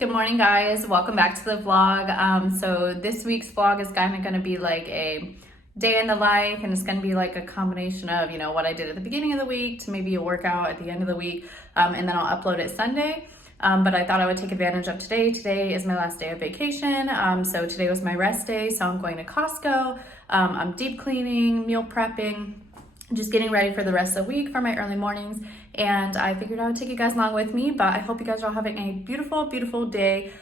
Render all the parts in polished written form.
Good morning, guys. Welcome back to the vlog. So this week's vlog is kind of going to be like a day in the life, and it's going to be like a combination of, what I did at the beginning of the week to maybe a workout at the end of the week, and then I'll upload it Sunday. But I thought I would take advantage of today. Today is my last day of vacation. So today was my rest day. So I'm going to Costco. I'm deep cleaning, meal prepping, just getting ready for the rest of the week for my early mornings. And I figured I would take you guys along with me, but I hope you guys are all having a beautiful, beautiful day.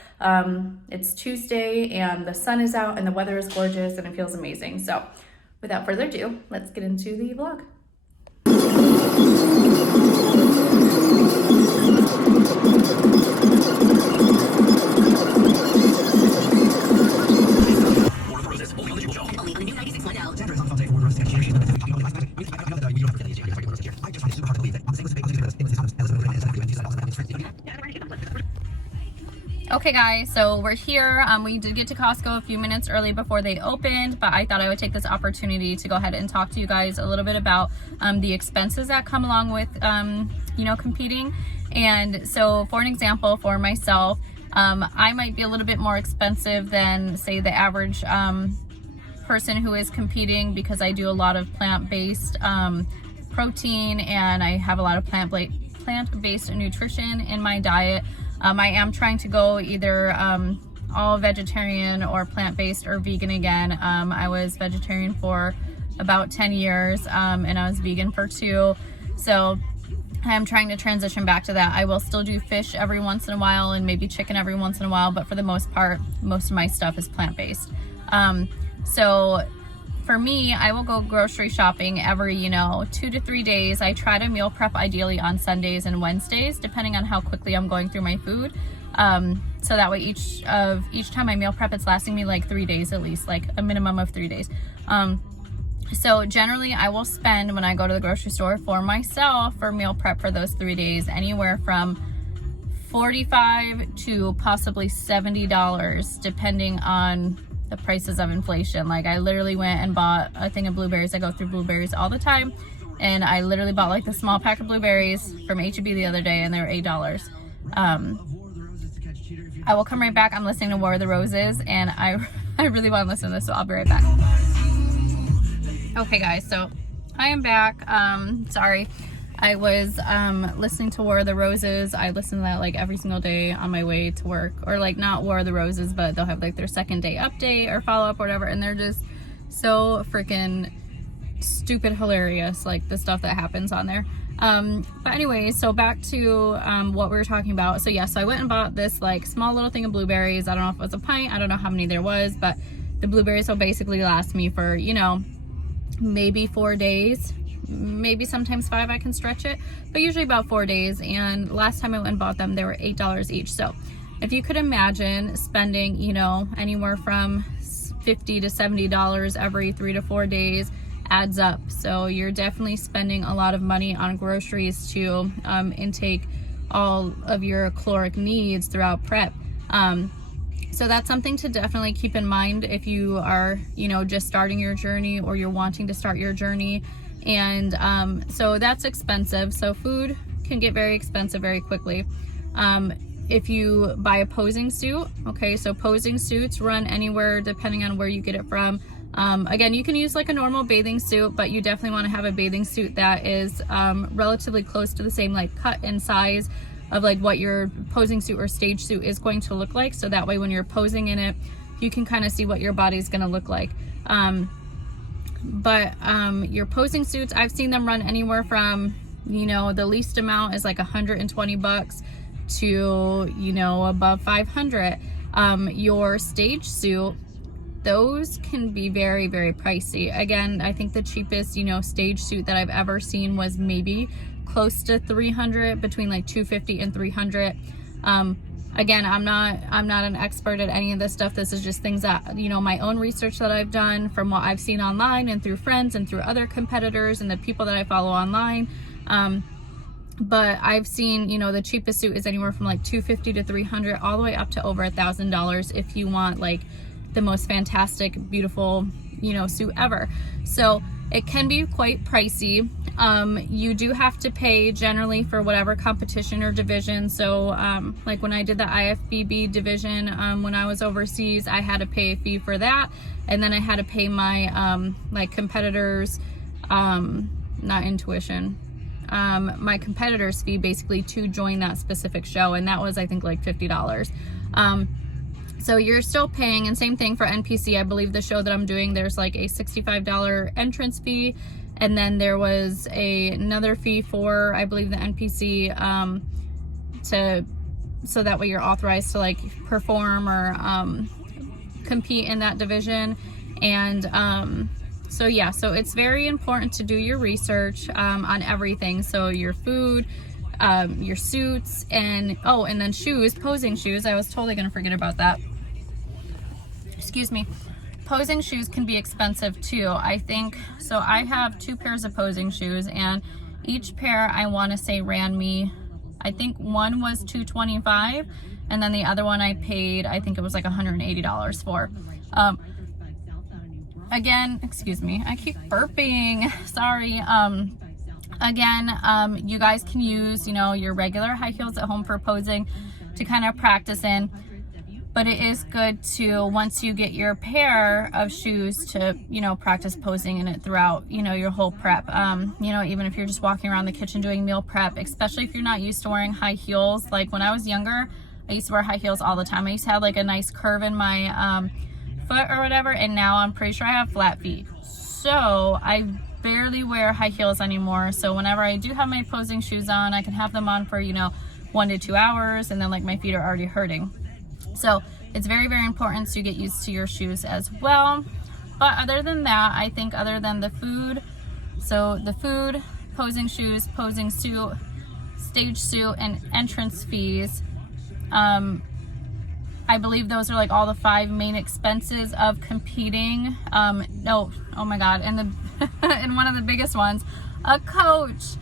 It's Tuesday and the sun is out and the weather is gorgeous and it feels amazing. So without further ado, let's get into the vlog. Okay guys, so we're here. We did get to Costco a few minutes early before they opened, but I thought I would take this opportunity to go ahead and talk to you guys a little bit about the expenses that come along with competing. And so for an example, for myself, I might be a little bit more expensive than say the average person who is competing, because I do a lot of plant-based protein and I have a lot of plant-based nutrition in my diet. I am trying to go either all vegetarian or plant-based or vegan again. I was vegetarian for about 10 years and I was vegan for 2. So I'm trying to transition back to that. I will still do fish every once in a while and maybe chicken every once in a while, but for the most part, most of my stuff is plant-based. So for me, I will go grocery shopping every, 2 to 3 days. I try to meal prep ideally on Sundays and Wednesdays, depending on how quickly I'm going through my food. So that way each time I meal prep, it's lasting me like 3 days at least, like a minimum of 3 days. So generally I will spend, when I go to the grocery store for myself for meal prep for those 3 days, anywhere from $45 to possibly $70, depending on the prices of inflation. Like I literally went and bought a thing of blueberries. I go through blueberries all the time, and I literally bought like the small pack of blueberries from H-E-B the other day, and they were $8. I will come right back. I'm listening to War of the Roses, and I really want to listen to this, so I'll be right back. Okay guys, so I am back. Sorry, I was listening to War of the Roses. I listen to that like every single day on my way to work, or like not War of the Roses, but they'll have like their second day update or follow up or whatever, and they're just so freaking stupid hilarious, like the stuff that happens on there. But anyways, so back to what we were talking about. So yeah, so I went and bought this like small little thing of blueberries. I don't know if it was a pint, I don't know how many there was, but the blueberries will basically last me for maybe 4 days, maybe sometimes 5. I can stretch it, but usually about 4 days. And last time I went and bought them, they were $8 each. So if you could imagine spending anywhere from $50 to $70 every 3 to 4 days, adds up. So you're definitely spending a lot of money on groceries to intake all of your caloric needs throughout prep. So that's something to definitely keep in mind if you are just starting your journey, or you're wanting to start your journey. And so that's expensive. So food can get very expensive very quickly. If you buy a posing suit, okay, so posing suits run anywhere depending on where you get it from. Again, you can use like a normal bathing suit, but you definitely want to have a bathing suit that is relatively close to the same like cut and size of like what your posing suit or stage suit is going to look like. So that way when you're posing in it, you can kind of see what your body's going to look like. But your posing suits, I've seen them run anywhere from, the least amount is like $120 to, above 500. Your stage suit, those can be very, very pricey. Again, I think the cheapest, stage suit that I've ever seen was maybe close to 300, between like 250 and 300. Again, I'm not an expert at any of this stuff. This is just things that, my own research that I've done from what I've seen online and through friends and through other competitors and the people that I follow online. But I've seen, the cheapest suit is anywhere from like 250 to 300, all the way up to over $1,000 if you want like the most fantastic, beautiful, suit ever. So it can be quite pricey. You do have to pay generally for whatever competition or division. So like when I did the IFBB division, when I was overseas, I had to pay a fee for that. And then I had to pay my like competitors, not intuition, my competitors fee basically to join that specific show. And that was, I think, like $50. So you're still paying, and same thing for NPC. I believe the show that I'm doing, there's like a $65 entrance fee, and then there was another fee for, I believe, the NPC, so that way you're authorized to like perform or compete in that division. And so yeah, so it's very important to do your research on everything. So your food, your suits, and and then shoes, posing shoes. I was totally gonna forget about that. Excuse me. Posing shoes can be expensive too. I think, so I have 2 pairs of posing shoes, and each pair I want to say ran me, I think one was $225, and then the other one I paid, I think it was like $180 for. Again, excuse me, I keep burping, sorry. Again, you guys can use, you know, your regular high heels at home for posing to kind of practice in. But it is good to, once you get your pair of shoes, to, you know, practice posing in it throughout, you know, your whole prep. You know, even if you're just walking around the kitchen doing meal prep, especially if you're not used to wearing high heels. Like when I was younger, I used to wear high heels all the time. I used to have like a nice curve in my foot or whatever, and now I'm pretty sure I have flat feet. So I barely wear high heels anymore. So whenever I do have my posing shoes on, I can have them on for, you know, 1 to 2 hours, and then like my feet are already hurting. So it's very, very important to get used to your shoes as well. But other than that, I think other than the food, so the food, posing shoes, posing suit, stage suit, and entrance fees, I believe those are like all the 5 main expenses of competing. No, oh my God, and and one of the biggest ones, a coach.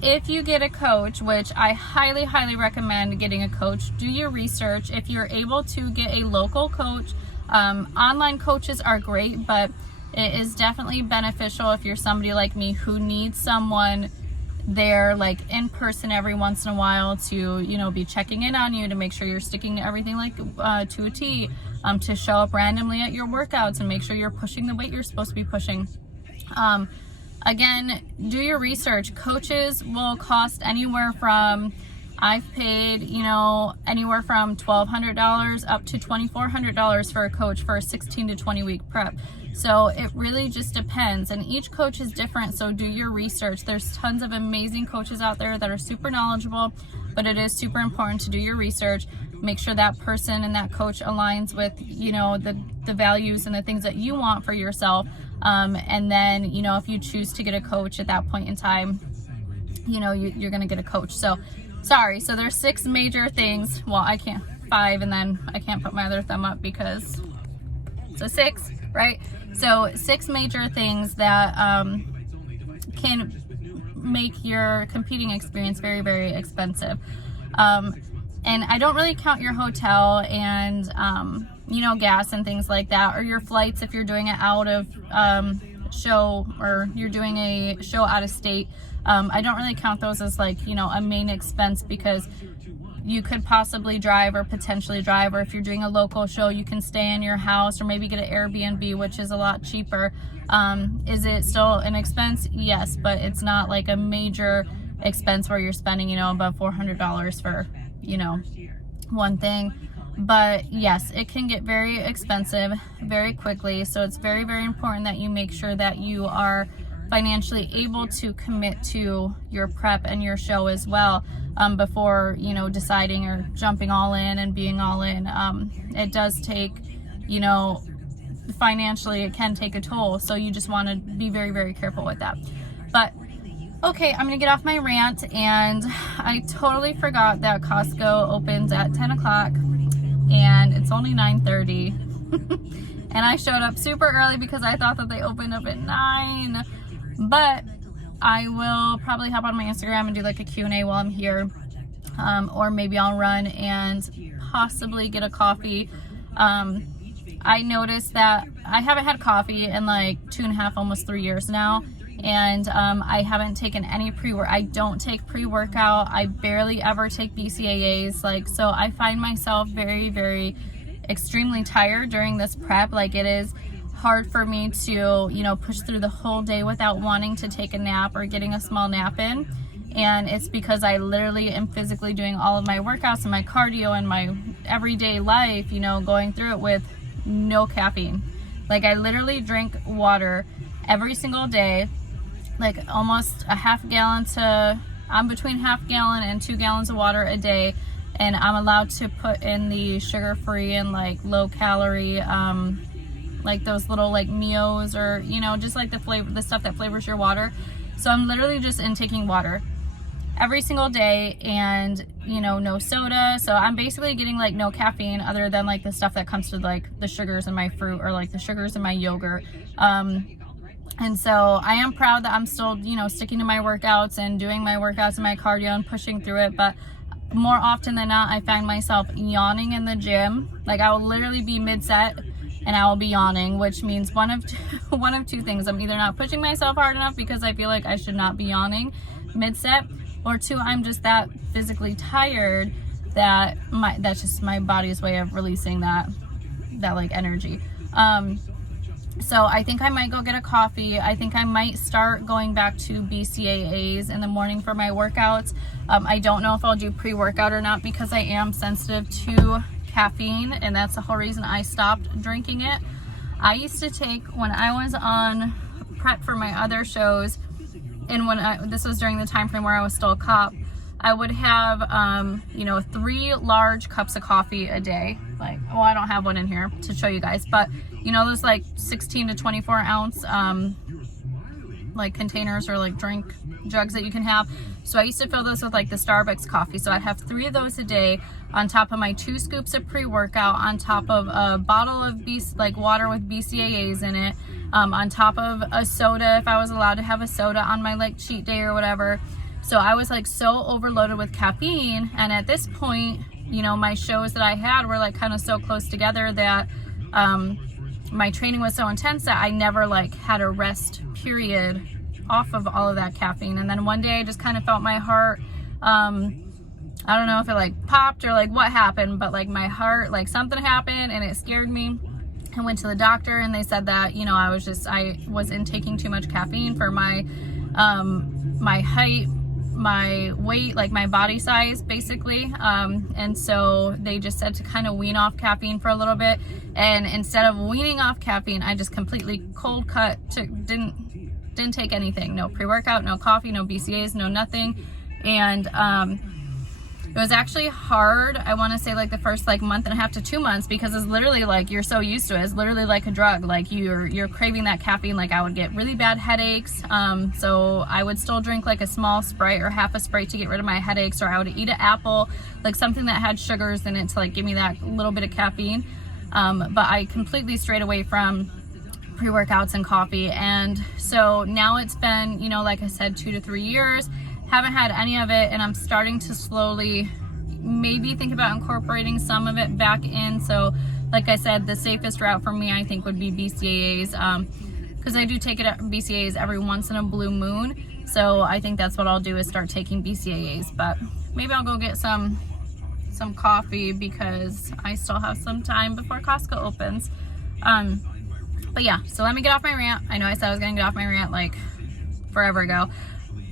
If you get a coach, which I highly, highly recommend getting a coach, do your research. If you're able to get a local coach, online coaches are great, but it is definitely beneficial if you're somebody like me who needs someone there like in person every once in a while to, you know, be checking in on you, to make sure you're sticking to everything like to a T, to show up randomly at your workouts and make sure you're pushing the weight you're supposed to be pushing. Again, do your research. Coaches will cost anywhere from, I've paid, you know, anywhere from $1,200 up to $2,400 for a coach for a 16 to 20 week prep. So it really just depends, and each coach is different, so do your research. There's tons of amazing coaches out there that are super knowledgeable, but it is super important to do your research. Make sure that person and that coach aligns with, you know, the values and the things that you want for yourself. And then, you know, if you choose to get a coach at that point in time, you know, you're going to get a coach. So, sorry. So there's 6 major things. Well, I can't, 5, and then I can't put my other thumb up because, so 6, right? So 6 major things that can make your competing experience very, very expensive. And I don't really count your hotel and, you know, gas and things like that, or your flights if you're doing it out of show, or you're doing a show out of state. I don't really count those as like, you know, a main expense, because you could possibly drive or potentially drive, or if you're doing a local show, you can stay in your house or maybe get an Airbnb, which is a lot cheaper. Is it still an expense? Yes, but it's not like a major expense where you're spending, you know, above $400 for, you know, one thing. But yes, it can get very expensive very quickly. So it's very, very important that you make sure that you are financially able to commit to your prep and your show as well, before, you know, deciding or jumping all in and being all in. It does take, you know, financially it can take a toll. So you just want to be very, very careful with that. But okay, I'm gonna get off my rant, and I totally forgot that Costco opens at 10 o'clock and it's only 9:30. And I showed up super early because I thought that they opened up at 9. But I will probably hop on my Instagram and do like a Q&A while I'm here. Or maybe I'll run and possibly get a coffee. I I noticed that I haven't had coffee in like 2.5, almost 3 years now. And I haven't taken any I don't take pre-workout. I barely ever take BCAAs. Like, so I find myself very, very extremely tired during this prep. Like, it is hard for me to, you know, push through the whole day without wanting to take a nap or getting a small nap in. And it's because I literally am physically doing all of my workouts and my cardio and my everyday life, you know, going through it with no caffeine. Like, I literally drink water every single day, like almost a half gallon to, I'm between half gallon and 2 gallons of water a day. And I'm allowed to put in the sugar-free and like low calorie, like those little like Mios, or, you know, just like the flavor, the stuff that flavors your water. So I'm literally just intaking water every single day, and, you know, no soda. So I'm basically getting like no caffeine other than like the stuff that comes to like the sugars in my fruit or like the sugars in my yogurt. And so I am proud that I'm still, you know, sticking to my workouts and doing my workouts and my cardio and pushing through it. But more often than not, I find myself yawning in the gym. Like, I will literally be mid-set and I will be yawning, which means one of two things. I'm either not pushing myself hard enough because I feel like I should not be yawning mid-set, or two, I'm just that physically tired that that's just my body's way of releasing that like energy. So I think I might go get a coffee. I think I might start going back to BCAAs in the morning for my workouts. I don't know if I'll do pre-workout or not because I am sensitive to caffeine, and that's the whole reason I stopped drinking it. I used to take, when I was on prep for my other shows, and this was during the time frame where I was still a cop, I would have, you know, 3 large cups of coffee a day. Like, well, I don't have one in here to show you guys, but you know, those like 16 to 24 ounce, like containers or like drink jugs that you can have. So I used to fill those with like the Starbucks coffee. So I'd have 3 of those a day on top of my 2 scoops of pre-workout, on top of a bottle of water with BCAAs in it, on top of a soda if I was allowed to have a soda on my like cheat day or whatever. So I was like so overloaded with caffeine, and at this point, you know, my shows that I had were like kind of so close together that my training was so intense that I never like had a rest period off of all of that caffeine. And then one day I just kind of felt my heart, I don't know if it like popped or like what happened, but like my heart, like something happened and it scared me. I went to the doctor and they said that, you know, I was intaking too much caffeine for my my height, my weight, like my body size basically, and so they just said to kind of wean off caffeine for a little bit. And instead of weaning off caffeine, I just completely cold cut, didn't take anything, no pre-workout, no coffee, no BCAAs, no nothing. And it was actually hard, I want to say like the first like month and a half to 2 months, because it's literally like you're so used to it. It's literally like a drug. Like you're craving that caffeine. Like I would get really bad headaches. So I would still drink like a small Sprite or half a Sprite to get rid of my headaches, or I would eat an apple, like something that had sugars in it to like give me that little bit of caffeine. But I completely strayed away from pre-workouts and coffee. And so now it's been, you know, like I said, 2 to 3 years. Haven't had any of it, and I'm starting to slowly maybe think about incorporating some of it back in. So like I said, the safest route for me I think would be BCAAs, because I do take BCAAs every once in a blue moon. So I think that's what I'll do, is start taking BCAAs. But maybe I'll go get some coffee because I still have some time before Costco opens. But yeah, so let me get off my rant. I know I said I was gonna get off my rant like forever ago.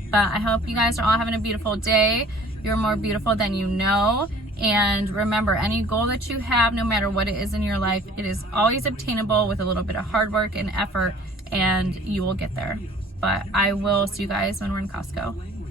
But I hope you guys are all having a beautiful day. You're more beautiful than you know. And remember, any goal that you have, no matter what it is in your life, it is always obtainable with a little bit of hard work and effort, and you will get there. But I will see you guys when we're in Costco.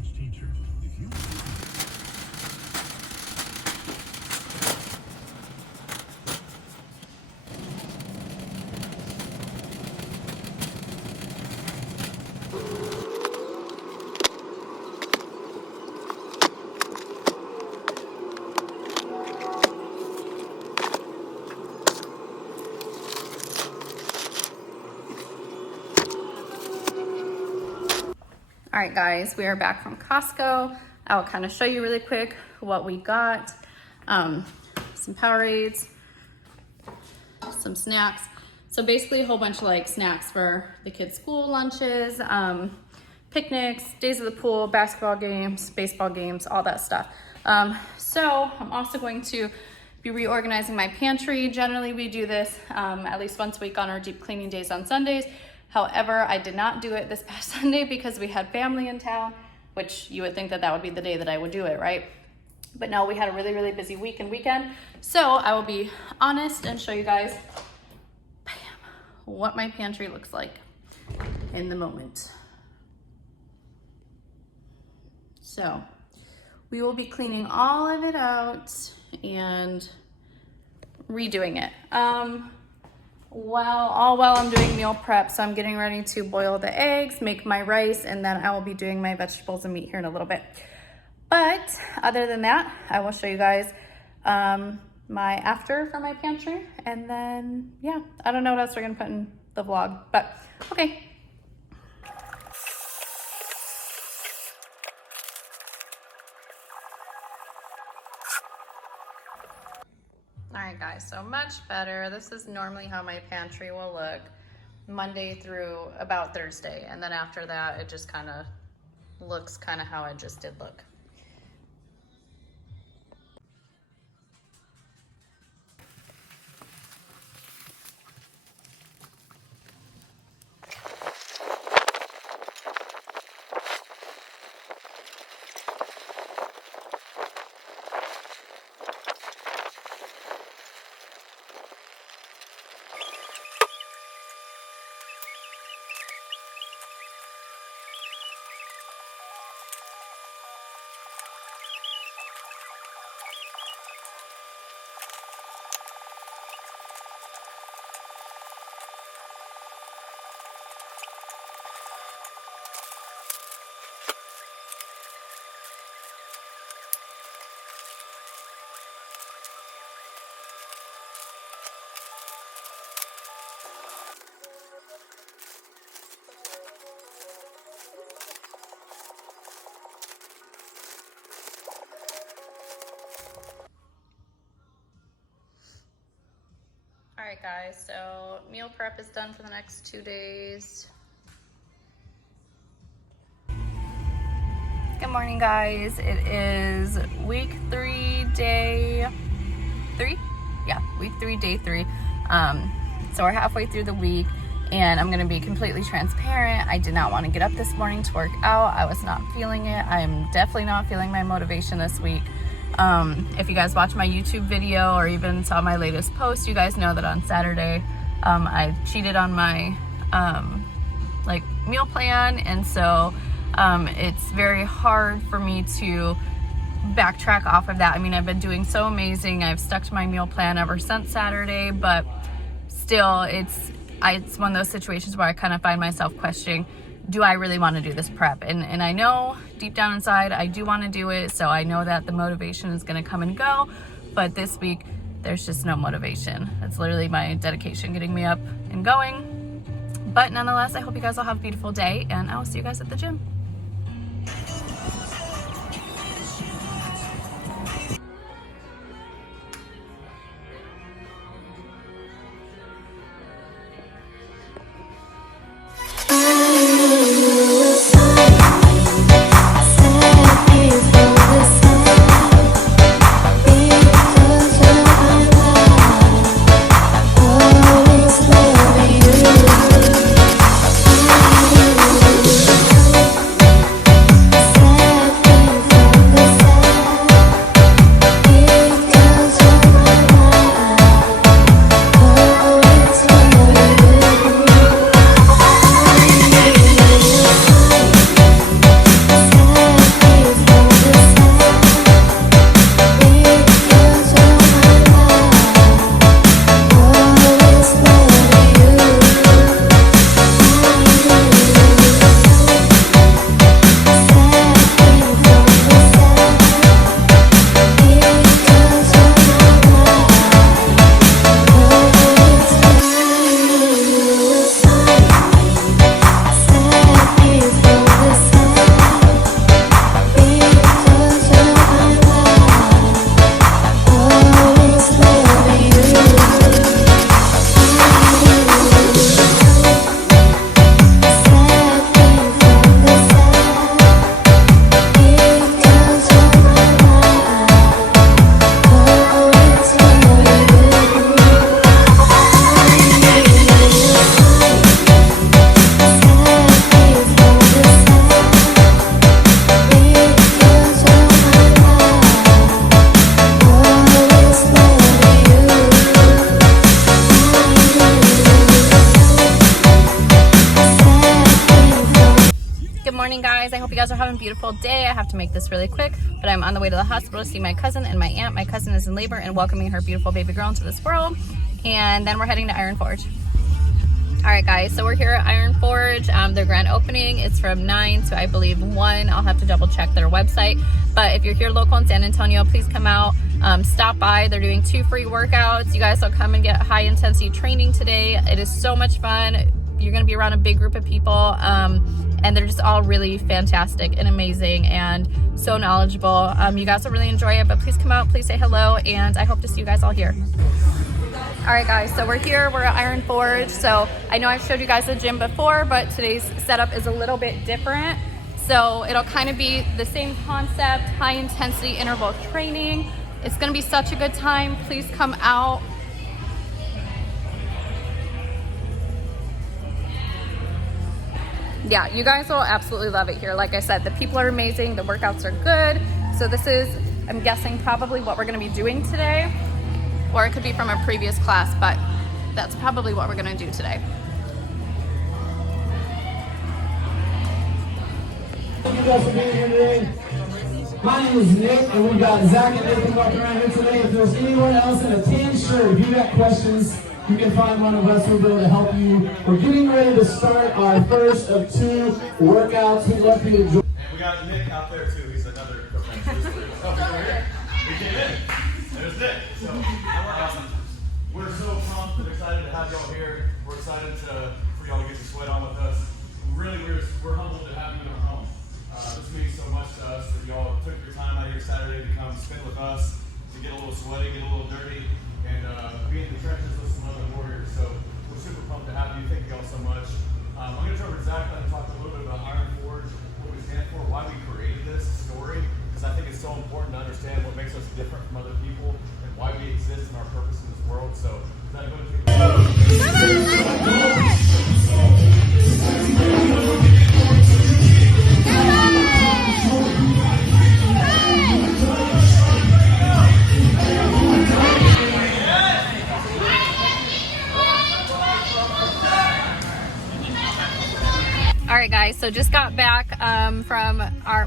All right, guys, we are back from Costco. I'll kind of show you really quick what we got. Some Powerades, some snacks. So basically a whole bunch of like snacks for the kids' school lunches, picnics, days of the pool, basketball games, baseball games, all that stuff. So I'm also going to be reorganizing my pantry. Generally we do this at least once a week on our deep cleaning days on Sundays. However, I did not do it this past Sunday because we had family in town, which you would think that that would be the day that I would do it, right? But no, we had a really, really busy week and weekend. So I will be honest and show you guys, bam, what my pantry looks like in the moment. So we will be cleaning all of it out and redoing it. While I'm doing meal prep, so I'm getting ready to boil the eggs, make my rice, and then I will be doing my vegetables and meat here in a little bit. But other than that, I will show you guys my after for my pantry, and then yeah, I don't know what else we're gonna put in the vlog, but okay. All right guys, so much better. This is normally how my pantry will look Monday through about Thursday. And then after that, it just kind of looks kind of how it just did look. All right guys, so meal prep is done for the next 2 days. Good morning guys, it is week 3, day 3? Yeah, week 3, day 3. So we're halfway through the week, and I'm gonna be completely transparent. I did not want to get up this morning to work out. I was not feeling it. I'm definitely not feeling my motivation this week. If you guys watch my YouTube video or even saw my latest post, you guys know that on Saturday I cheated on my like meal plan, and so it's very hard for me to backtrack off of that. I mean, I've been doing so amazing. I've stuck to my meal plan ever since Saturday, but still it's one of those situations where I kind of find myself questioning, do I really want to do this prep? And I know deep down inside I do want to do it, so I know that the motivation is going to come and go, but this week there's just no motivation. It's literally my dedication getting me up and going. But nonetheless, I hope you guys all have a beautiful day, and I will see you guys at the gym. you guys are having a beautiful day. I have to make this really quick, but I'm on the way to the hospital to see my cousin and my aunt. My cousin is in labor and welcoming her beautiful baby girl into this world. And then we're heading to Iron Forge. All right, guys, so we're here at Iron Forge. Their grand opening is from 9 to, I believe, 1. I'll have to double check their website. But if you're here local in San Antonio, please come out, stop by. They're doing 2 free workouts. You guys will come and get high intensity training today. It is so much fun. You're gonna be around a big group of people, and they're just all really fantastic and amazing and so knowledgeable. You guys will really enjoy it, but please come out, please say hello, and I hope to see you guys all here. All right, guys, so we're here, we're at Iron Forge. So I know I've showed you guys the gym before, but today's setup is a little bit different. So it'll kind of be the same concept, high intensity interval training. It's gonna be such a good time. Please come out. Yeah, you guys will absolutely love it here. Like I said, the people are amazing, the workouts are good. So this is, I'm guessing, probably what we're gonna be doing today. Or it could be from a previous class, but that's probably what we're gonna do today. Thank you guys for being here today. My name is Nick, and we got Zach and Nathan walking around here today. If there's anyone else in a tan shirt, if you got questions, you can find one of us. We'll be able to help you. We're getting ready to start our first of 2 workouts. We'd love for you to join. And we got Nick out there too. He's another co-friend. We came in. There's Nick. So we're so pumped and excited to have y'all here. We're excited for y'all to get to sweat on with us. Really, we're humbled to have you in our home. This means so much to us that y'all took your time out here Saturday to come spend with us, to get a little sweaty, get a little dirty, and be in the trenches with some other warriors. So we're super pumped to have you. Thank y'all so much. I'm going to turn over to Zach and talk a little bit about Iron Forge, what we stand for, why we created this story, because I think it's so important to understand what makes us different from other people and why we exist and our purpose in this world. So is that going to take All right, guys, so just got back from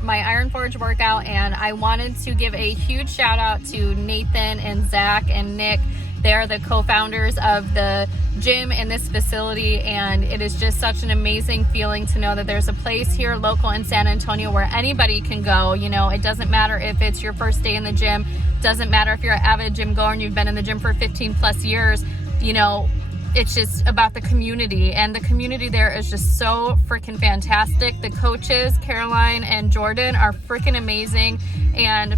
my Iron Forge workout, and I wanted to give a huge shout out to Nathan and Zach and Nick. They are the co-founders of the gym in this facility, and it is just such an amazing feeling to know that there's a place here local in San Antonio where anybody can go. You know, it doesn't matter if it's your first day in the gym, doesn't matter if you're an avid gym goer and you've been in the gym for 15 plus years, you know, it's just about the community, and the community there is just so freaking fantastic. The coaches, Caroline and Jordan, are freaking amazing, and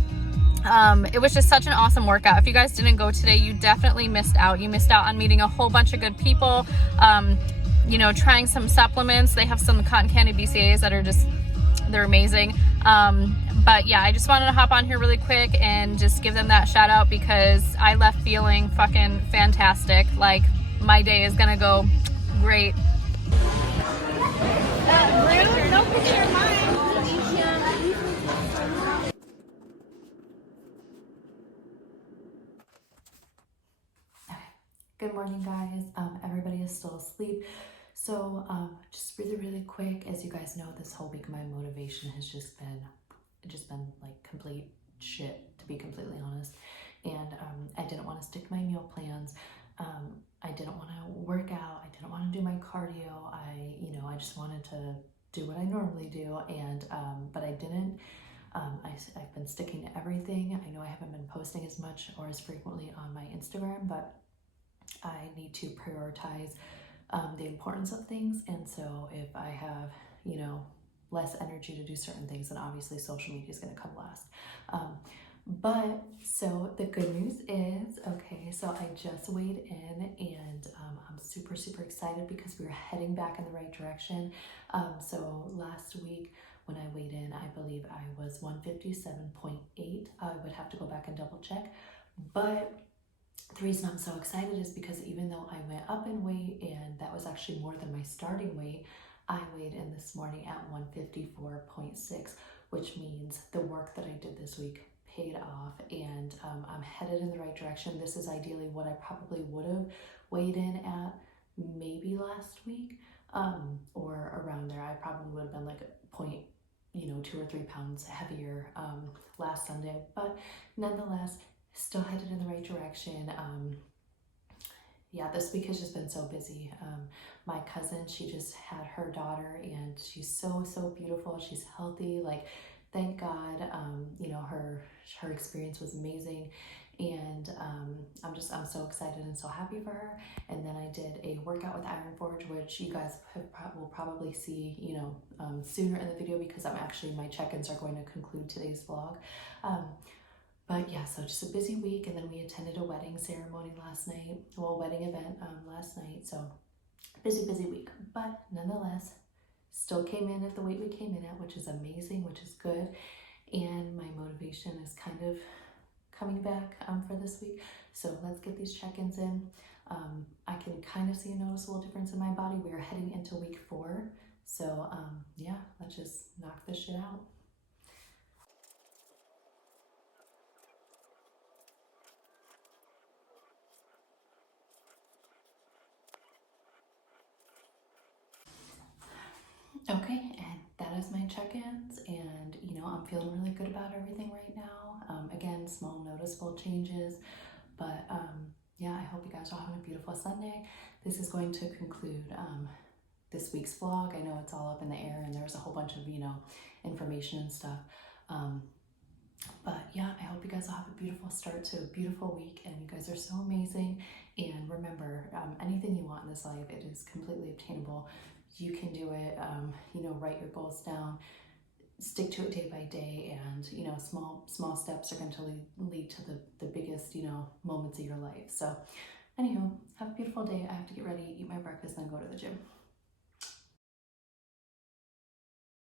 it was just such an awesome workout. If you guys didn't go today, you definitely missed out. You missed out on meeting a whole bunch of good people, you know, trying some supplements. They have some cotton candy BCAAs that are just, they're amazing. But yeah, I just wanted to hop on here really quick and just give them that shout out, because I left feeling fucking fantastic. Like, my day is gonna go great. Good morning, guys. Everybody is still asleep. So just really quick, as you guys know, this whole week my motivation has just been like complete shit, to be completely honest. And I didn't want to stick to my meal plans. I didn't want to work out. I didn't want to do my cardio. I just wanted to do what I normally do, and but I didn't. I've been sticking to everything. I know I haven't been posting as much or as frequently on my Instagram, but I need to prioritize the importance of things. And so if I have, you know, less energy to do certain things, then obviously social media is going to come last. But so the good news is, okay, so I just weighed in, and I'm super excited because we're heading back in the right direction. So last week when I weighed in, I believe I was 157.8. I would have to go back and double check. But the reason I'm so excited is because even though I went up in weight, and that was actually more than my starting weight, I weighed in this morning at 154.6, which means the work that I did this week paid off, and I'm headed in the right direction. This is ideally what I probably would have weighed in at maybe last week, or around there. I probably would have been like you know, 2 or 3 pounds heavier last Sunday, but nonetheless, still headed in the right direction. Yeah, this week has just been so busy. My cousin, she just had her daughter, and she's so beautiful. She's healthy. Like, thank God. You know, her experience was amazing, and I'm so excited and so happy for her. And then I did a workout with Iron Forge, which you guys will probably see, you know, sooner in the video, because my check-ins are going to conclude today's vlog. But yeah, so just a busy week, and then we attended a wedding ceremony last night, wedding event last night, so busy week. But nonetheless, still came in at the weight we came in at, which is amazing, which is good, and my motivation is kind of coming back for this week. So let's get these check-ins in. I can kind of see a noticeable difference in my body. We are heading into week 4, so yeah, let's just knock this shit out. Okay, and that is my check-ins, and you know, I'm feeling really good about everything right now. Again, small noticeable changes, but yeah, I hope you guys are having a beautiful Sunday. This is going to conclude this week's vlog. I know it's all up in the air, and there's a whole bunch of, you know, information and stuff. But yeah, I hope you guys will have a beautiful start to a beautiful week, and you guys are so amazing. And remember, anything you want in this life, it is completely obtainable. You can do it. You know, write your goals down, stick to it day by day, and you know, small steps are going to lead to the biggest, you know, moments of your life. So anywho, have a beautiful day. I have to get ready, eat my breakfast, then go to the gym.